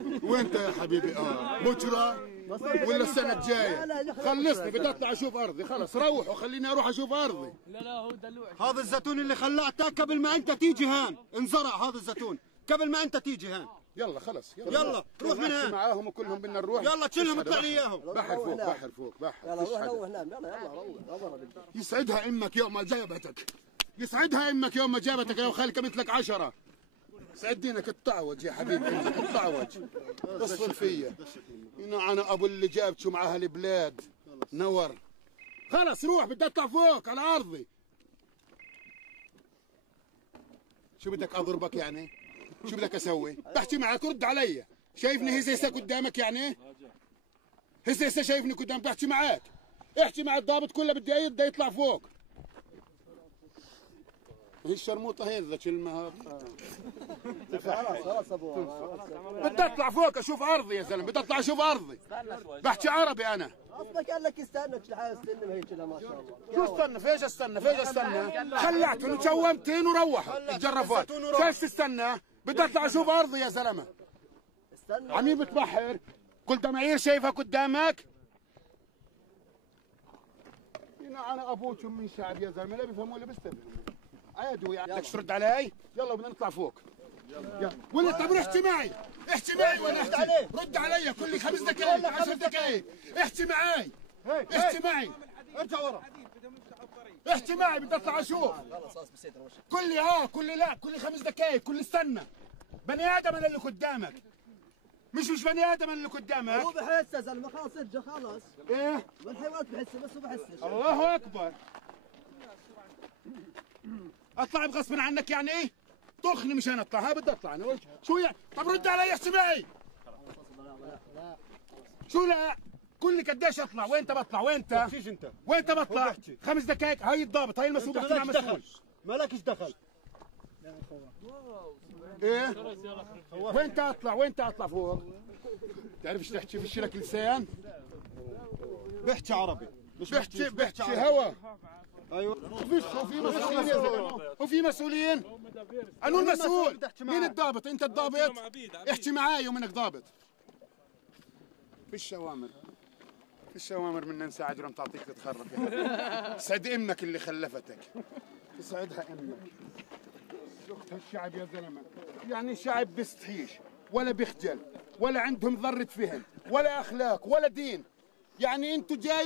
وانت يا حبيبي بكره ولا السنه الجايه؟ خلصني، بدي اطلع اشوف ارضي. خلص روح وخليني اروح اشوف ارضي. لا هو دلوع. هذا الزيتون اللي خلعته قبل ما انت تيجي هان انزرع. هذا الزيتون قبل ما انت تيجي هان. يلا خلص يلا روح من هان معاهم وكلهم بدنا نروح. يلا تشيلهم اطلع لي اياهم. بحر فوق يلا روح نام. يلا روح. يسعدها امك يوم ما جابتك. يسعدها امك يوم ما جابتك لو خالك مثلك 10. سعد دينك الطعوج يا حبيبي، الطعوج اصفن فيا. انا ابو اللي جابت شو معاها البلاد نور. خلص روح، بدي اطلع فوق على ارضي. شو بدك اضربك يعني؟ شو بدك اسوي؟ بحكي معك رد علي. شايفني هسه قدامك يعني؟ هسه شايفني قدامك بحكي معك. احكي مع الضابط كله بدي يطلع فوق. هي الشرموطه هي ذا كلمه. خلاص ابو بدي اطلع فوق اشوف ارضي يا زلمه، بدي اطلع اشوف ارضي. بحكي عربي انا. اصلك قال لك استنى استنى ما هي كذا ما شاء الله. شو استنى؟ فيش استنى؟ خلعتهم وجومتين وروحوا الجرافات. فيش تستنى؟ بدي اطلع اشوف ارضي يا زلمه. استنى عميم بتبحر كل دمعير شايفها قدامك. انا ابوكم من شعب يا زلمه، لا بيفهموا ولا بيستفهموا. عادوا يعني. بدك ترد علي؟ يلا بدنا نطلع فوق. يلا ولا طب احكي معي. احكي معي وانا احكي. رد علي كل 5 دقائق 10 دقائق. احكي معي. احكي معي. ارجع ورا. احكي معي بدي اطلع اشوف. خلاص بسيطه وش. كل 5 دقائق كل استنى. بني ادم انا اللي قدامك. مش بني ادم انا اللي قدامك. هو بحس يا زلمه خلاص ارجع خلاص. ايه؟ والحيوانات بحس بس هو بحسش. الله اكبر. اطلع بغصب عنك يعني ايه؟ طخني مشان اطلع. ها بدي اطلع انا. شو يعني؟ طب رد علي احكي معي. شو لا؟ كل قديش اطلع؟ وين انت بطلع؟ وين انت؟ فيش انت. وين انت بطلع؟ 5 دقائق. هاي الضابط، هاي المسؤول. بحكي مع مسؤول. مالكش دخل. ايه؟ وين انت اطلع؟ وين انت اطلع فوق؟ تعرفش تحكي فيش لك لسان؟ بحكي عربي. مش بحكي هوا. ايوه. فيش. وفي مسؤولين يا زلمه. وفي مسؤولين. انو المسؤول؟ مين الضابط؟ انت الضابط؟ احكي معاي ومنك ضابط. فيش اوامر. فيش اوامر منا نساعد ولا تعطيك تتخرف يا حبيبي. سعد امك اللي خلفتك. تسعدها امك. شفت هالشعب يا زلمه؟ يعني شعب بيستحيش ولا بيخجل ولا عندهم ذره فهم ولا اخلاق ولا دين. يعني انتوا جاي